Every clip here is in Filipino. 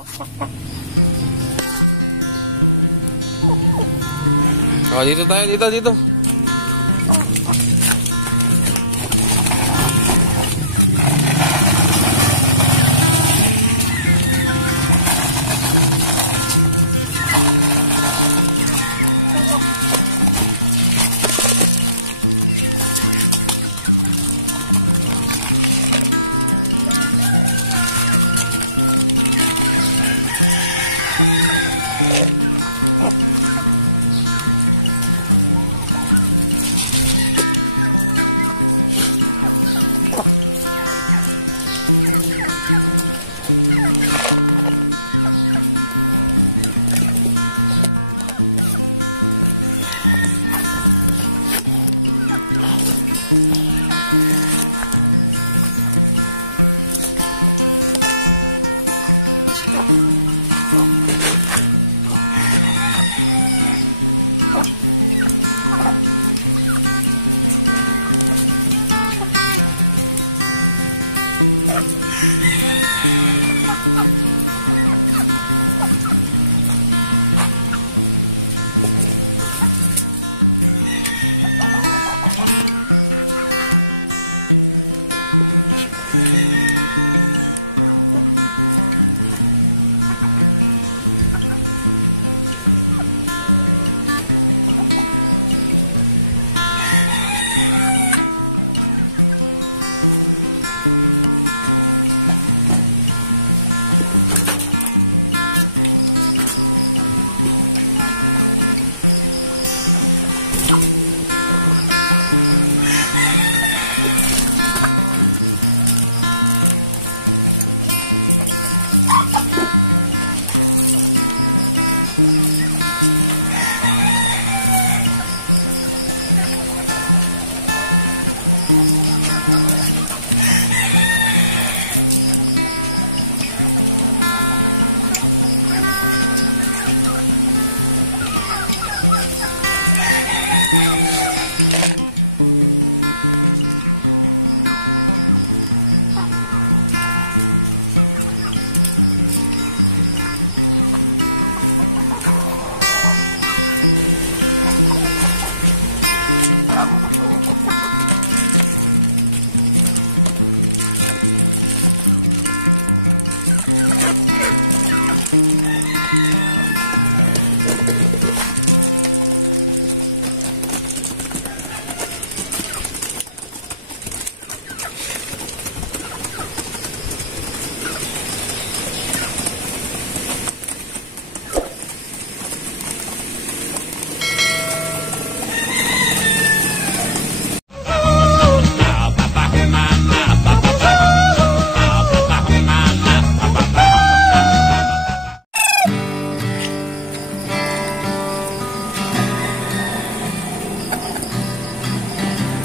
Oh, dito tayo, dito.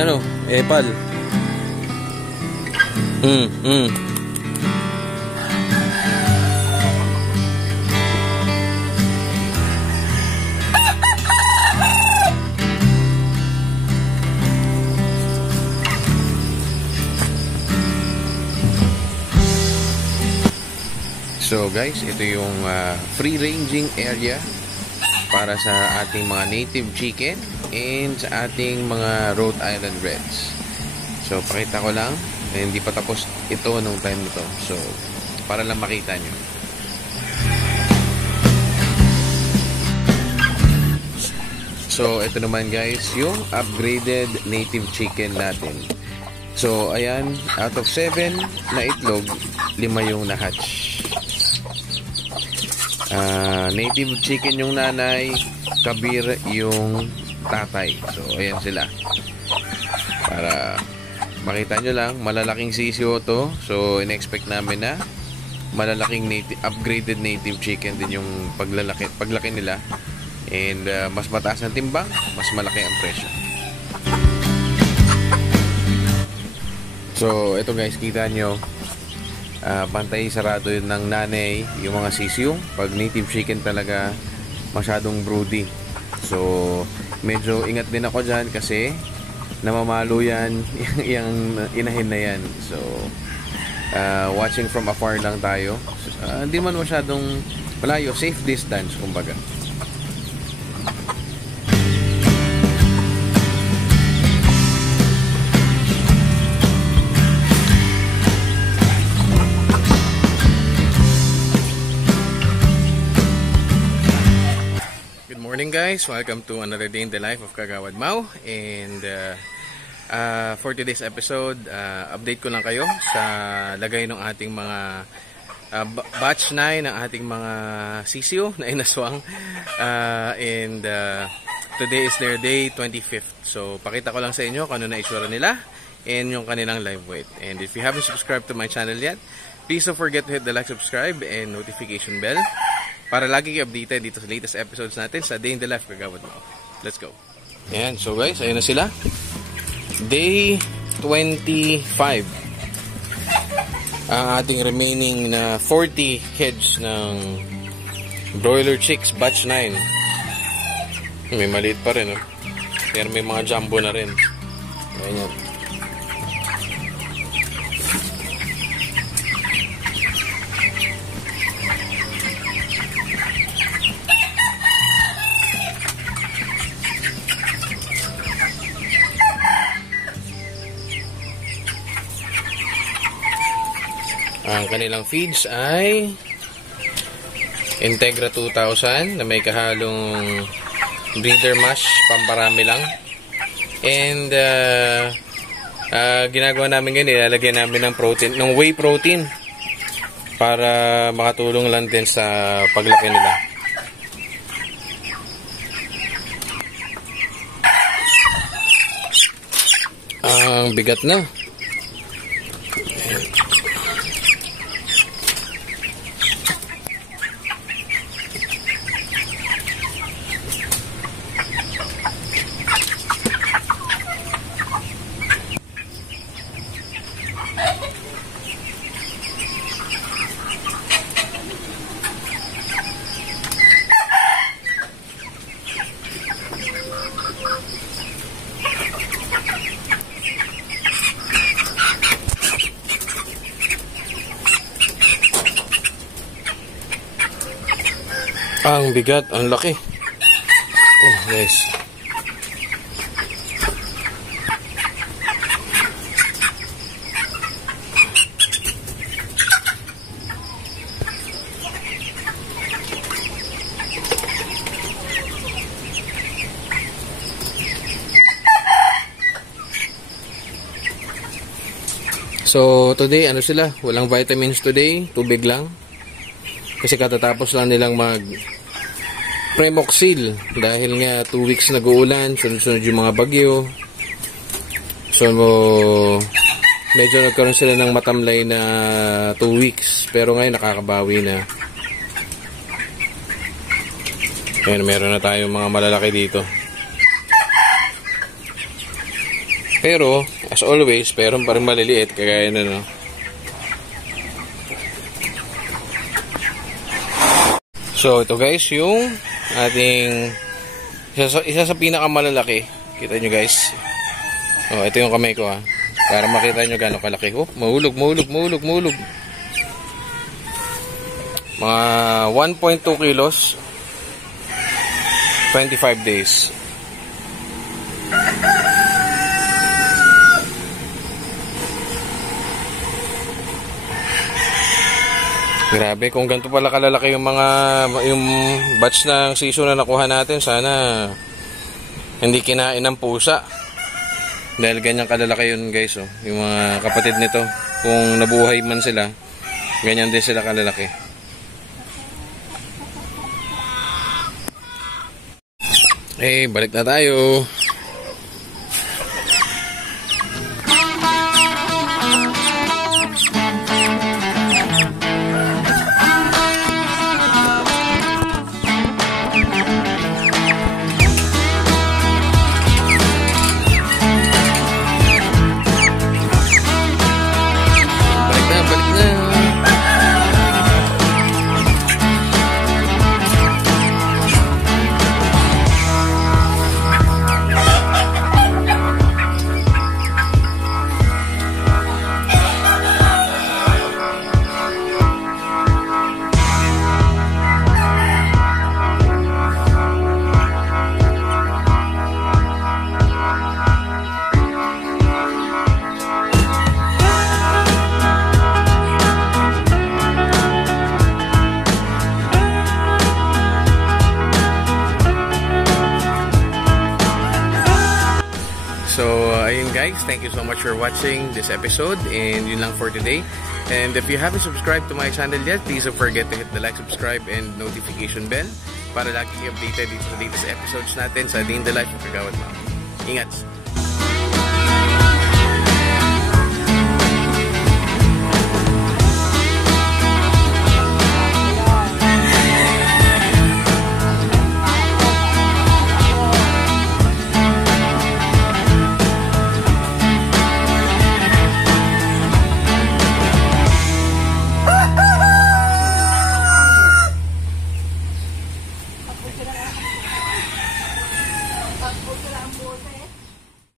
Ano? Epal. So guys, ito yung free ranging area para sa ating mga native chicken and sa ating mga Rhode Island Reds. So pakita ko lang, hindi pa tapos ito nung time nito. So para lang makita nyo. So ito naman guys, yung upgraded native chicken natin. So ayan, out of 7 na itlog, 5 yung na-hatch. Native chicken yung nanay, kabir yung tatay. So ayan sila, para makita nyo lang, malalaking sisiyo to. So in-expect namin na malalaking upgraded native chicken din yung paglaki nila, and mas mataas ang timbang, mas malaki ang presyo. So ito guys, kita nyo, pantay sarado yun ng nanay yung mga sisiyo. Pag native chicken talaga masyadong broody, so medyo ingat din ako dyan kasi namamalo yan yung inahin na yan. So watching from afar lang tayo. Hindi man masyadong malayo, safe distance kumbaga. Good morning guys, welcome to another day in the life of Kagawad Mau. And for today's episode, update ko lang kayo sa lagay ng ating mga batch 9 ng ating mga sisiyo na inaswang. And today is their day 25th. So pakita ko lang sa inyo kung ano na itsura nila and yung kanilang live weight. And if you haven't subscribed to my channel yet, please don't forget to hit the like, subscribe, and notification bell para lagi kayo updated dito sa latest episodes natin sa Day in the Life Kagawad Mau. Let's go. Ayan, so guys, ayun na sila. Day 25. Ang ating remaining na 40 heads ng broiler chicks batch 9. May maliit pa rin, oh. Pero may mga jumbo na rin. Ayan yan. Ang kanilang feeds ay Integra 2000 na may kahalong breeder mash, pamparami lang. And ginagawa namin ganyan, ilalagyan namin ng protein, ng whey protein para makatulong lang din sa paglaki nila. Ang bigat na. Ang bigat, ang laki. Oh, guys. So, today, ano sila? Walang vitamins today. Tubig lang. Kasi katatapos lang nilang Premoxil dahil nga 2 weeks nag-uulan, sunod-sunod yung mga bagyo. So medyo nagkaroon sila ng matamlay na 2 weeks, pero ngayon nakakabawi na. Ayan, meron na tayong mga malalaki dito. Pero as always, meron pa rin maliliit kagaya na, no? So ito guys, yung ating isa sa pinakamalalaki. Kita nyo guys. Oh, ito yung kamay ko, ha. Para makita nyo gano'ng kalaki. Oh, mahulog. Mga 1.2 kilos. 25 days. Grabe, kung ganito pala kalalaki yung batch ng season na nakuha natin, sana hindi kinain ng pusa. Dahil ganyan kalalaki yun guys, oh. Yung mga kapatid nito, kung nabuhay man sila, ganyan din sila kalalaki. Balik na tayo. guys, thank you so much for watching this episode, and yun lang for today. And if you haven't subscribed to my channel yet, please don't forget to hit the like, subscribe, and notification bell para lagi kayo updated dito sa latest episodes natin sa Day in the Life of Kagawad Mom. Ingat! Pag-usa lang ang buhay.